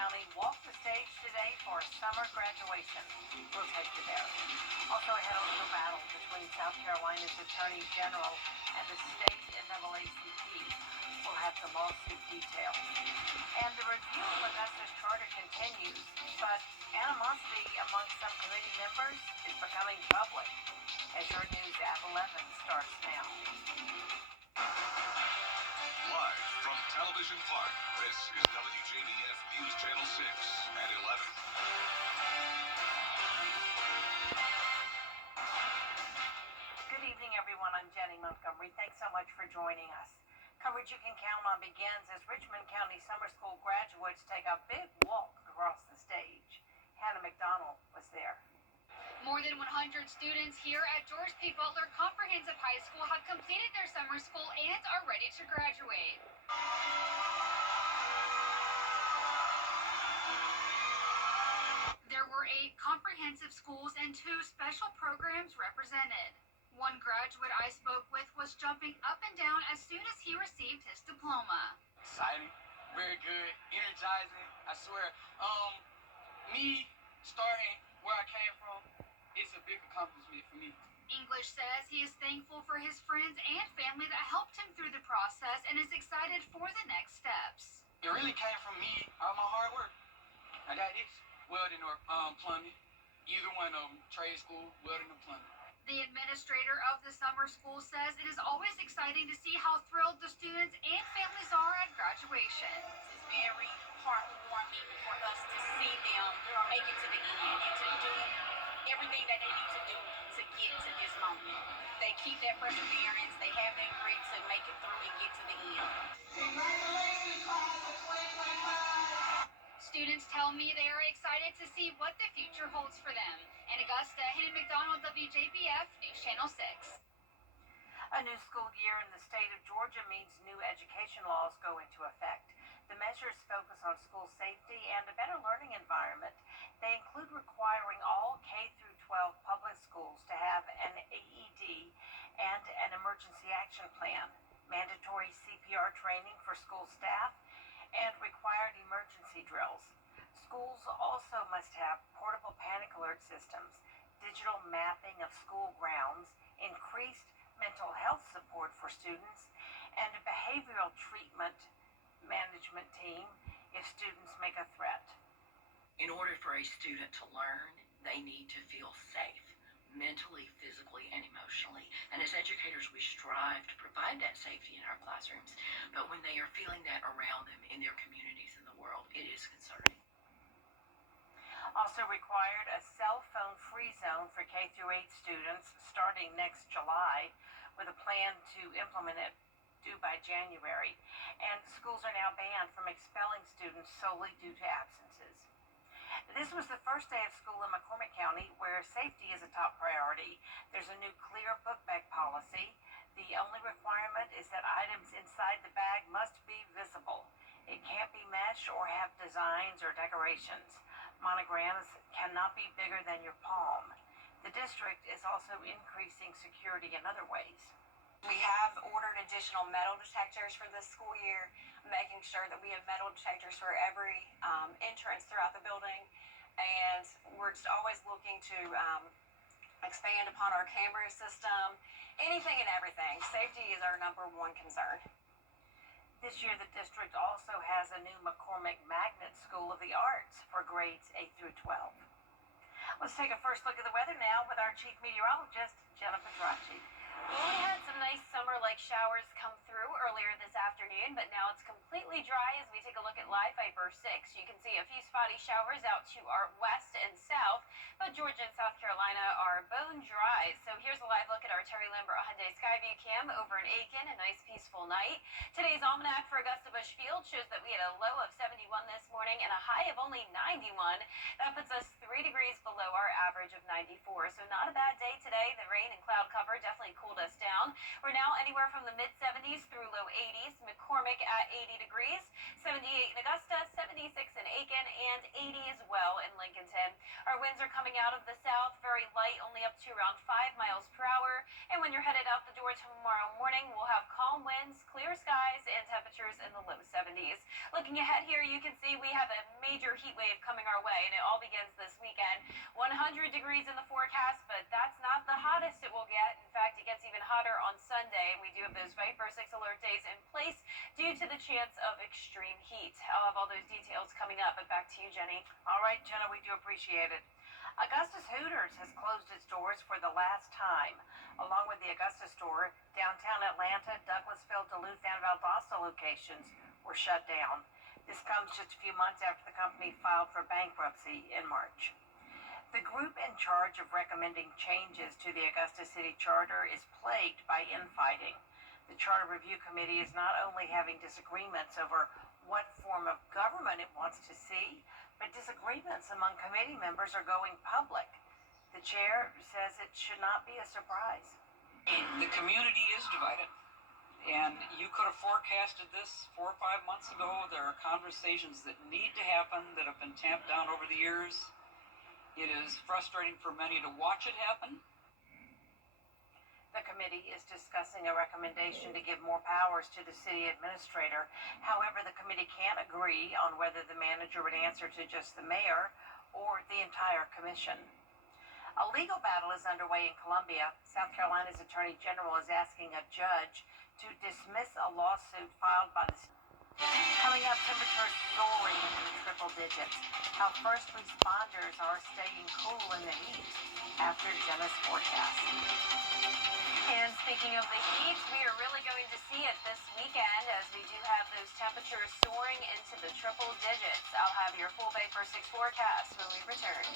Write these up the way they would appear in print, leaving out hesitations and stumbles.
County walked the stage today for summer graduation. We'll take you there. Also ahead, a legal battle between South Carolina's Attorney General and the state NAACP. We'll have the lawsuit details. And the review of Augusta's charter continues, but animosity among some committee members is becoming public. As your news at 11 starts now. Live from Television Park, this is WJBF News Channel 6 at 11. Good evening, everyone. I'm Jenny Montgomery. Thanks so much for joining us. Coverage you can count on begins as Richmond County Summer School graduates take a big walk across the stage. Hannah McDonald was there. More than 100 students here at George P. Butler Comprehensive High School have completed their summer school and are ready to graduate. There were 8 comprehensive schools and 2 special programs represented. One graduate I spoke with was jumping up and down as soon as he received his diploma. Exciting, very good, energizing, I swear. Me starting where I came from, it's a big accomplishment for me. English says he is thankful for his friends and family that helped him through the process and is excited for the next steps. It really came from me, all my hard work. I got this, welding or plumbing, either one of them, trade school, welding or plumbing. The administrator of the summer school says it is always exciting to see how thrilled the students and families are at graduation. It's very heartwarming for us to see them make it to the end and to do everything that they need to do to get to this moment. They keep that perseverance, they have that grit to make it through and get to the end. Congratulations, class of 2025. Students tell me they are excited to see what the future holds for them. In Augusta, Hannah McDonald, WJBF, News Channel 6. A new school year in the state of Georgia means new education laws go into effect. The measures focus on school safety and a better learning environment. They include requiring all K-12 public schools to have an AED and an emergency action plan, mandatory CPR training for school staff, and required emergency drills. Schools also must have portable panic alert systems, digital mapping of school grounds, increased mental health support for students, and a behavioral treatment management team if students make a threat. In order for a student to learn, they need to feel safe, mentally, physically, and emotionally. And as educators, we strive to provide that safety in our classrooms. But when they are feeling that around them in their communities in the world, it is concerning. Also required a cell phone free zone for K-8 students starting next July, with a plan to implement it due by January. And schools are now banned from expelling students solely due to absences. This was the first day of school in McCormick County where safety is a top priority. There's a new clear book bag policy. The only requirement is that items inside the bag must be visible. It can't be meshed or have designs or decorations. Monograms cannot be bigger than your palm. The district is also increasing security in other ways. We have ordered additional metal detectors for this school year, making sure that we have metal detectors for every entrance throughout the building. And we're just always looking to expand upon our camera system, anything and everything. Safety is our #1 concern. This year, the district also has a new McCormick Magnet School of the Arts for grades 8 through 12. Let's take a first look at the weather now with our chief meteorologist, Jenna Petracci. Well, we had some nice summer-like showers come through earlier this afternoon, but now it's completely dry as we take a look at Live Viper 6. You can see a few spotty showers out to our west and south, but Georgia and South Carolina are bone dry. So here's a live look at our Terry Lambert Hyundai Skyview cam over in Aiken. A nice peaceful night. Today's almanac for Augusta Busch Field shows that we had a low of 71 this morning and a high of only 91. That puts us 3 degrees below our average of 94. So not a bad day today. The rain and cloud cover definitely cooled us down. We're now anywhere from the mid-70s through low 80s. McCormick at 80 degrees, 78 in Augusta, 76 in Aiken, and 80 as well in Lincolnton. Our winds are coming out of the south, very light, only up to around 5 miles per hour. And when you're headed out the door tomorrow morning, we'll have calm winds, clear skies, and temperatures in the low 70s. Looking ahead here, you can see we have a major heat wave coming our way, and it all begins this weekend. 100 degrees in the forecast, but that's not the hottest it will get. In fact, it gets even hotter on Sunday. We do have those Viper 6 alert days in place due to the chance of extreme heat. I'll have all those details coming up, but back to you, Jenny. All right, Jenna, we do appreciate it. Augustus Hooters has closed its doors for the last time. Along with the Augusta store, downtown Atlanta, Douglasville, Duluth, and Valdosta locations were shut down. This comes just a few months after the company filed for bankruptcy in March. The group in charge of recommending changes to the Augusta City Charter is plagued by infighting. The Charter Review Committee is not only having disagreements over what form of government it wants to see, but disagreements among committee members are going public. The chair says it should not be a surprise. The community is divided, and you could have forecasted this 4 or 5 months ago. There are conversations that need to happen that have been tamped down over the years. It is frustrating for many to watch it happen. The committee is discussing a recommendation to give more powers to the city administrator. However, the committee can't agree on whether the manager would answer to just the mayor or the entire commission. A legal battle is underway in Columbia. South Carolina's Attorney General is asking a judge to dismiss a lawsuit filed by the Coming up, temperatures soaring into the triple digits. How first responders are staying cool in the heat after Jenna's forecast. And speaking of the heat, we are really going to see it this weekend as we do have those temperatures soaring into the triple digits. I'll have your full Viper 6 forecast when we return.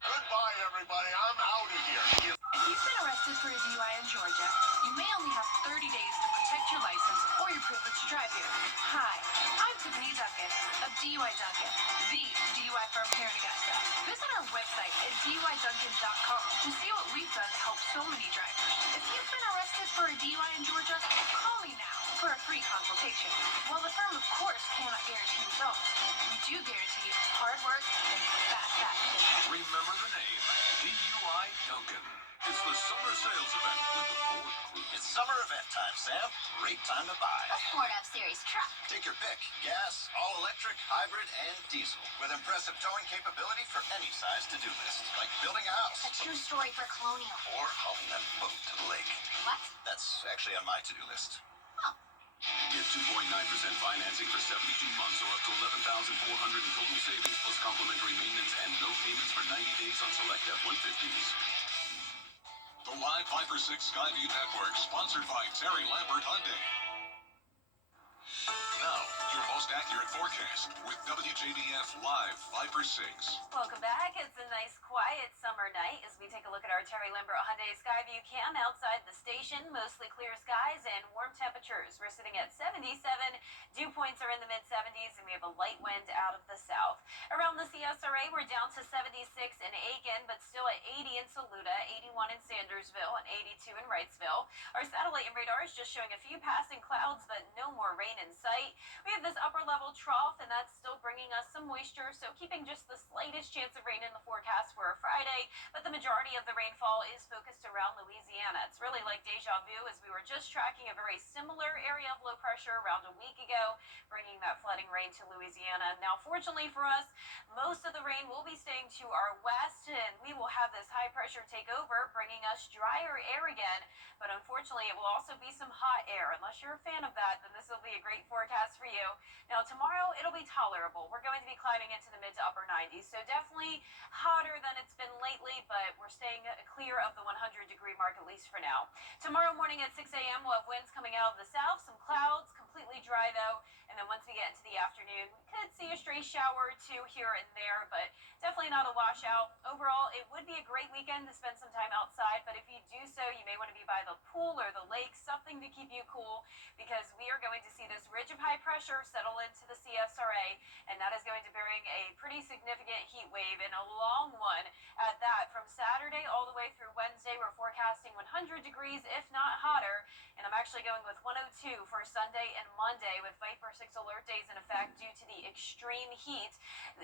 Goodbye, everybody. I'm out of here. If you've been arrested for a DUI in Georgia, you may only have 30 days to protect your license or your privilege to drive here. Hi, I'm Tiffany Duncan of DUI Duncan, the DUI firm here in Augusta. Visit our website at DUIDuncan.com to see what we've done to help so many drivers. If you've been arrested for a DUI in Georgia, call me now for a free consultation. While the firm, of course, cannot guarantee results, we do guarantee hard work and fast action. Remember the name, DUI Duncan. It's the summer sales event with the Ford Crew. It's summer event time, Sam. Great time to buy. A Ford F-Series truck. Take your pick. Gas, all-electric, hybrid, and diesel. With impressive towing capability for any size to-do list. Like building a house. A true story for Colonial. Or hauling that boat to the lake. What? That's actually on my to-do list. Get 2.9% financing for 72 months or up to $11,400 in total savings plus complimentary maintenance and no payments for 90 days on select F-150s. The live Viper 6 Skyview Network, sponsored by Terry Lambert Hyundai. Now, your most accurate forecast with WJBF Live Viper 6. Welcome back. It's a nice, quiet summer night as we take a look at our Terry Lambert Hyundai Skyview cam outside the station. Mostly clear skies and warm temperatures. We're sitting at 77. Dew points are in the mid-70s, and we have a light wind out of the south. Around the CSRA, we're down to 76 in Aiken, but still at 80 in Saluda, 81 in Sandersville, and 82 in Wrightsville. Our satellite and radar is just showing a few passing clouds, but no more rain in sight. We have this upper level trough, and that's still bringing us some moisture, so keeping just the slightest chance of rain in the forecast for Friday, but the majority of the rainfall is focused around Louisiana. It's really like deja vu as we were just tracking a very similar area of low pressure around a week ago, bringing that flooding rain to Louisiana. Now, fortunately for us, most of the rain will be staying to our west, and we will have this high pressure take over, bringing us drier air again. But unfortunately, it will also be some hot air. Unless you're a fan of that, then this will be a great forecast for you. Now, tomorrow, it'll be tolerable. We're going to be climbing into the mid to upper 90s, so definitely hotter than it's been lately, but we're staying clear of the 100-degree mark, at least for now. Tomorrow morning at 6 a.m., we'll have winds coming out of the south, some clouds, completely dry, though. And then once we get into the afternoon, we could see a stray shower or two here and there, but definitely not a washout. Overall, it would be a great weekend to spend some time outside, but if you do so, you may want to be by the pool or the lake, something to keep you cool, because we are going to see this ridge of high pressure settle into the CSRA, and that is going to bring a pretty significant heat wave, and a long one at that. From Saturday all the way through Wednesday, we're forecasting 100 degrees, if not hotter, and I'm actually going with 102 for Sunday and Monday with Viper 6 alert days in effect due to the extreme heat.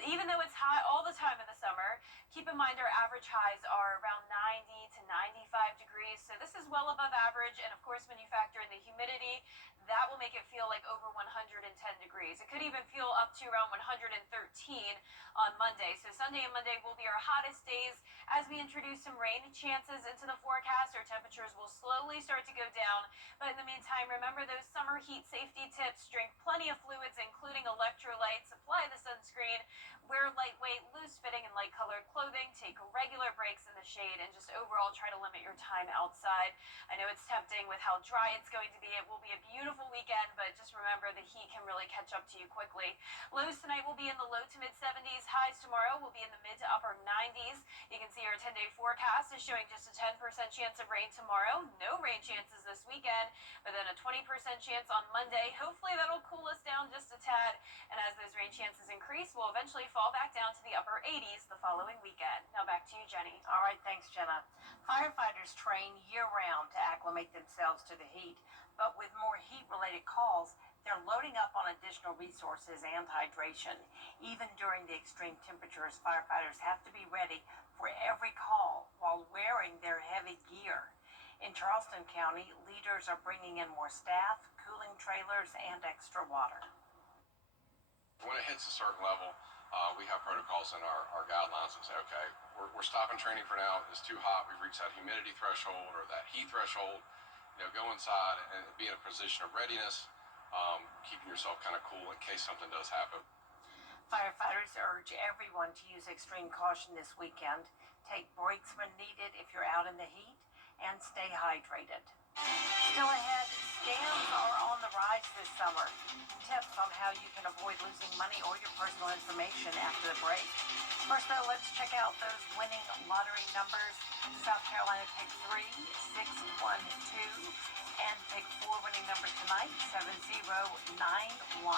Even though it's hot all the time in the summer, Keep in mind our average highs are around 90 to 95 degrees, so this is well above average. And of course, when you factor in the humidity, that will make it feel like over 110 degrees. It could even feel up to around 113 on Monday. So Sunday and Monday will be our hottest days. As we introduce some rain chances into the forecast, our temperatures will slowly start to go down. But in the meantime, remember those summer heat safety tips. Drink plenty of fluids, including electrolytes. Apply the sunscreen. Wear lightweight, loose-fitting, and light-colored clothing. Take regular breaks in the shade, and just overall try to limit your time outside. I know it's tempting with how dry it's going to be. It will be a beautiful weekend, but just remember the heat can really catch up to you quickly. Lows tonight will be in the low to mid 70s. Highs tomorrow will be in the mid to upper 90s. You can see our 10-day forecast is showing just a 10% chance of rain tomorrow. No rain chances this weekend, but then a 20% chance on Monday. Hopefully that'll cool us down just a tad. And as those rain chances increase, we'll eventually fall back down to the upper 80s the following weekend. Now back to you, Jenny. All right, thanks, Jenna. Firefighters train year-round to acclimate themselves to the heat, but with more heat-related calls, they're loading up on additional resources and hydration. Even during the extreme temperatures, firefighters have to be ready for every call while wearing their heavy gear. In Charleston County, leaders are bringing in more staff, cooling trailers, and extra water. When it hits a certain level, we have protocols in our guidelines that say, okay, we're stopping training for now. It's too hot. We've reached that humidity threshold or that heat threshold. Go inside and be in a position of readiness, keeping yourself kind of cool in case something does happen. Firefighters urge everyone to use extreme caution this weekend. Take breaks when needed if you're out in the heat, and stay hydrated. Still ahead, scams are on the rise this summer. Tips on how you can avoid losing money or your personal information after the break. First, though, let's check out those winning lottery numbers. South Carolina pick 3, 6, 1, 2, and pick 4 winning numbers tonight, 7, 0, 9, 1.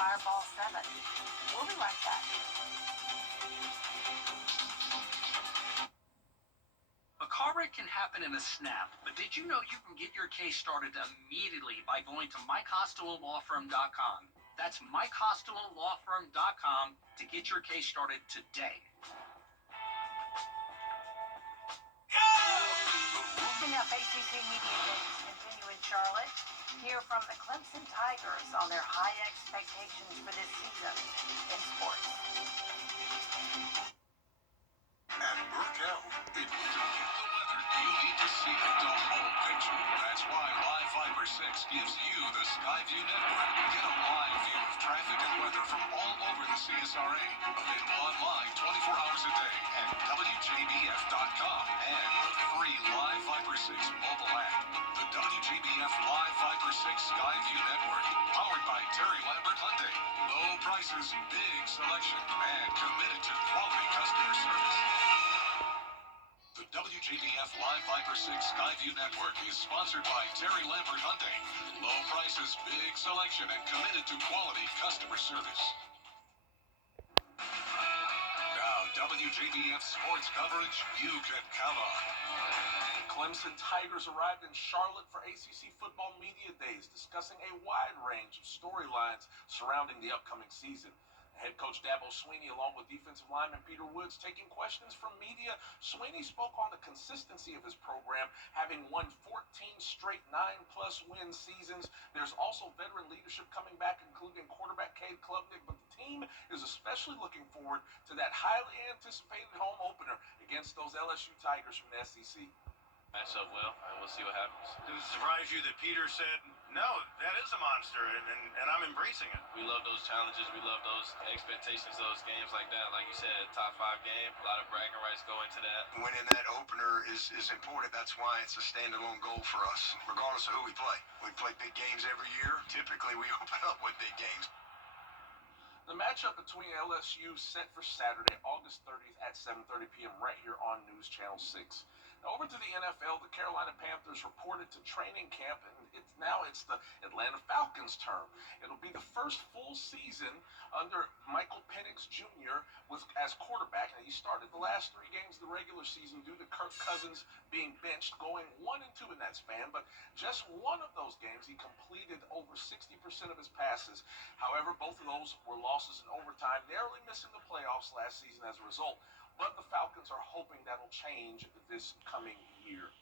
Fireball 7. We'll be right back. A car wreck can happen in a snap, but did you know you can get your case started immediately by going to MikeCostelloLawFirm.com? That's MikeCostelloLawFirm.com to get your case started today. Coming up, ACC Media Days continue in Charlotte. Hear from the Clemson Tigers on their high expectations for this season in sports. At Burkell, to get the weather, you need to see the whole picture. That's why Live Fiber 6 gives you the Skyview network. Get a live view of traffic and weather from all over the CSRA. Available online 24 hours a day at WJBF.com and the free Live Fiber 6 mobile app. The WJBF Live Fiber 6 Skyview network, powered by Terry Lambert Hyundai. Low prices, big selection, and committed to quality customer service. The WJBF Live Fiber 6 Skyview Network is sponsored by Terry Lambert Hyundai. Low prices, big selection, and committed to quality customer service. Now, WJBF sports coverage you can count on. The Clemson Tigers arrived in Charlotte for ACC Football Media Days, discussing a wide range of storylines surrounding the upcoming season. Head coach Dabo Swinney, along with defensive lineman Peter Woods, taking questions from media. Swinney spoke on the consistency of his program, having won 14 straight 9-plus win seasons. There's also veteran leadership coming back, including quarterback Cade Klubnik, but the team is especially looking forward to that highly anticipated home opener against those LSU Tigers from the SEC. Match up well, and we'll see what happens. Did it surprise you that Peter said, no, that is a monster, and I'm embracing it? We love those challenges. We love those expectations, those games like that. Like you said, top 5 game, a lot of bragging rights go into that. Winning that opener is important. That's why it's a standalone goal for us, regardless of who we play. We play big games every year. Typically, we open up with big games. The matchup between LSU set for Saturday, August 30th at 7:30 p.m. right here on News Channel 6. Now over to the NFL, the Carolina Panthers reported to training camp, and it's the Atlanta Falcons' turn. It'll be the first full full season under Michael Penix Jr. As quarterback, and he started the last 3 games of the regular season due to Kirk Cousins being benched, going 1-2 in that span. But just one of those games, he completed over 60% of his passes. However, both of those were losses in overtime, narrowly missing the playoffs last season as a result. But the Falcons are hoping that'll change this coming year.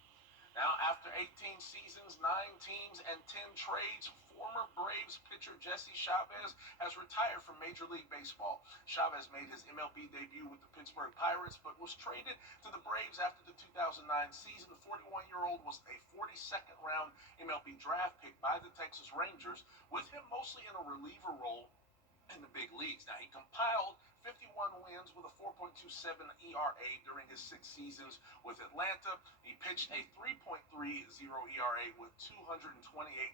Now, after 18 seasons, 9 teams, and 10 trades, former Braves pitcher Jesse Chavez has retired from Major League Baseball. Chavez made his MLB debut with the Pittsburgh Pirates, but was traded to the Braves after the 2009 season. The 41-year-old was a 42nd round MLB draft pick by the Texas Rangers, with him mostly in a reliever role in the big leagues. Now, he compiled 51 wins with a 4.27 ERA during his 6 seasons with Atlanta. He pitched a 3.30 ERA with 228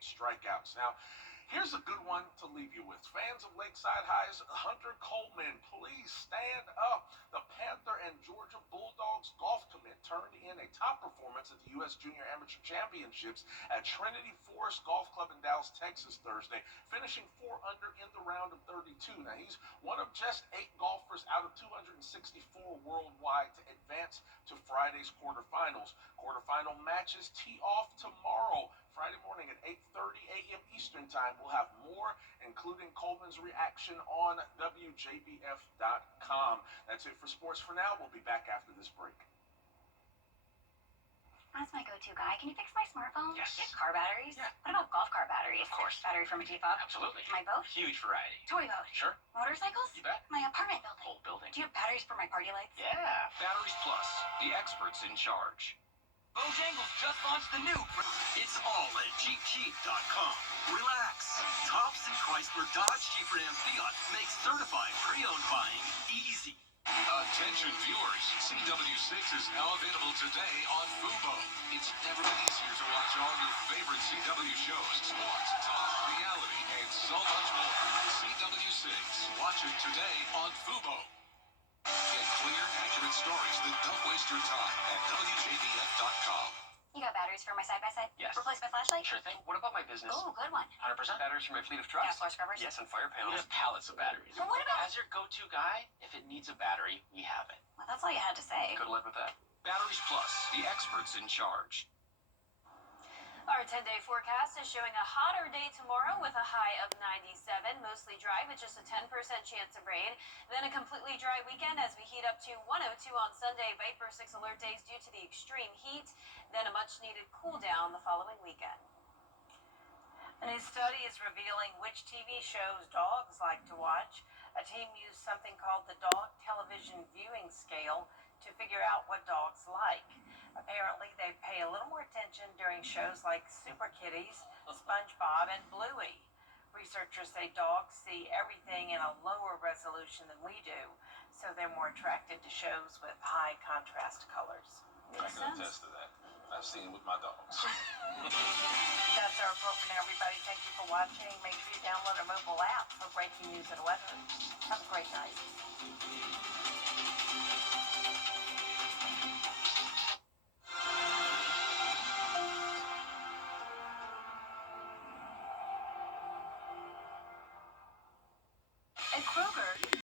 strikeouts. Now, here's a good one to leave you with. Fans of Lakeside High's Hunter Coleman, please stand up. The Panther and Georgia Bulldogs golf commit turned in a top performance at the U.S. Junior Amateur Championships at Trinity Forest Golf Club in Dallas, Texas, Thursday, finishing 4 under in the round of 32. Now, he's one of just 8 golfers out of 264 worldwide to advance to Friday's quarterfinals. Quarterfinal matches tee off tomorrow, Friday morning at 8:30 a.m. Eastern Time. We'll have more, including Coleman's reaction on WJBF.com. That's it for sports for now. We'll be back after this break. That's my go-to guy. Can you fix my smartphone? Yes. Do you have car batteries? Yeah. What about golf car batteries? Of course. Battery for my T-Fob? Absolutely. My boat? Huge variety. Toy boat? Sure. Motorcycles? You bet. My apartment building? Whole building. Do you have batteries for my party lights? Yeah. Batteries Plus, the experts in charge. Bojangles just launched the new. It's all at JeepCheap.com. Relax. Thompson Chrysler Dodge Jeep Ram Fiat makes certified pre-owned buying easy. Attention viewers, CW6 is now available today on Fubo. It's never been easier to watch all your favorite CW shows, sports, talk, reality, and so much more. CW6, watch it today on Fubo. Get clear, accurate stories that don't waste your time at WJBF.com. You got batteries for my side-by-side? Yes. Replace my flashlight? Sure thing. What about my business? Oh, good one. 100% batteries for my fleet of trucks. Gas flush covers? Yes, and fire panels. We have pallets of batteries. Well, what about... As your go-to guy, if it needs a battery, we have it. Well, that's all you had to say. Could live with that. Batteries Plus, the experts in charge. Our 10-day forecast is showing a hotter day tomorrow with a high of 97, mostly dry with just a 10% chance of rain. Then a completely dry weekend as we heat up to 102 on Sunday, Viper 6 alert days due to the extreme heat. Then a much-needed cool down the following weekend. A new study is revealing which TV shows dogs like to watch. A team used something called the Dog Television Viewing Scale to figure out what dogs like. Apparently, they pay a little more attention during shows like Super Kitties, SpongeBob, and Bluey. Researchers say dogs see everything in a lower resolution than we do, so they're more attracted to shows with high contrast colors. I can attest to that. I've seen it with my dogs. That's our program, everybody. Thank you for watching. Make sure you download our mobile app for breaking news and weather. Have a great night.